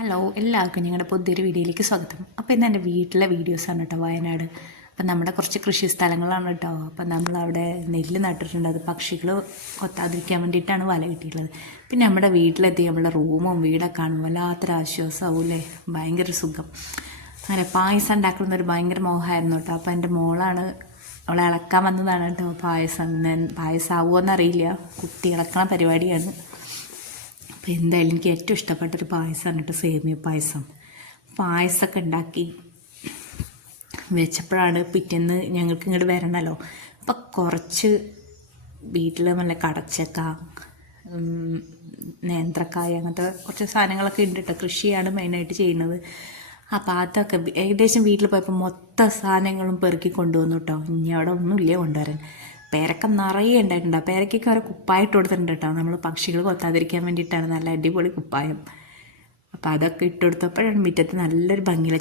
Hello, എല്ലാവർക്കും ഞങ്ങളുടെ പുതിയൊരു വീഡിയോയിലേക്ക് സ്വാഗതം. അപ്പോൾ ഇന്ന് എൻ്റെ വീട്ടിലെ വീഡിയോസാണ് കേട്ടോ. വയനാട് അപ്പം നമ്മുടെ കുറച്ച് കൃഷി സ്ഥലങ്ങളാണ് കേട്ടോ. അപ്പം നമ്മളവിടെ നെല്ല് നട്ടിട്ടുണ്ട്. അത് പക്ഷികൾ കൊത്താതിരിക്കാൻ വേണ്ടിയിട്ടാണ് വല കിട്ടിയിട്ടുള്ളത്. പിന്നെ നമ്മുടെ വീട്ടിലെത്തി നമ്മുടെ റൂമും വീടൊക്കെ കാണും വല്ലാത്തൊരു ആശ്വാസമാവൂലേ, ഭയങ്കര സുഖം. അങ്ങനെ പായസം ഉണ്ടാക്കുന്നൊരു ഭയങ്കര മോഹമായിരുന്നു കേട്ടോ. അപ്പോൾ എൻ്റെ മോളാണ്, അവളെ ഇളക്കാൻ വന്നതാണ് കേട്ടോ. പായസം ആവുമോ എന്നറിയില്ല, കുട്ടി ഇളക്കണ പരിപാടിയാണ്. അപ്പോൾ എന്തായാലും എനിക്ക് ഏറ്റവും ഇഷ്ടപ്പെട്ടൊരു പായസമാണ് കേട്ടോ, സേമിയ പായസം. പായസമൊക്കെ ഉണ്ടാക്കി വെച്ചപ്പോഴാണ് പിറ്റേന്ന് ഞങ്ങൾക്ക് ഇങ്ങോട്ട് വരണമല്ലോ. അപ്പം കുറച്ച് വീട്ടിൽ നല്ല കടച്ചക്ക, നേന്ത്രക്കായ, അങ്ങനത്തെ കുറച്ച് സാധനങ്ങളൊക്കെ ഉണ്ട് കേട്ടോ. കൃഷിയാണ് മെയിനായിട്ട് ചെയ്യുന്നത്. അപ്പോൾ അതൊക്കെ ഏകദേശം വീട്ടിൽ പോയപ്പോൾ മൊത്തം സാധനങ്ങളും പെറുക്കി കൊണ്ടുവന്നു കേട്ടോ. ഇനി അവിടെ ഒന്നുമില്ല കൊണ്ടുവരാൻ. പേരക്ക നിറയെ ഉണ്ടായിട്ടുണ്ട്. ആ പേരക്കൊക്കെ അവരെ കുപ്പായിട്ട് കൊടുത്തിട്ടുണ്ട് കേട്ടോ. നമ്മൾ പക്ഷികൾ കൊത്താതിരിക്കാൻ വേണ്ടിയിട്ടാണ്, നല്ല അടിപൊളി കുപ്പായം. അപ്പോൾ അതൊക്കെ ഇട്ട് കൊടുത്തപ്പോഴാണ് മുറ്റത്ത് നല്ലൊരു ഭംഗിയിലെ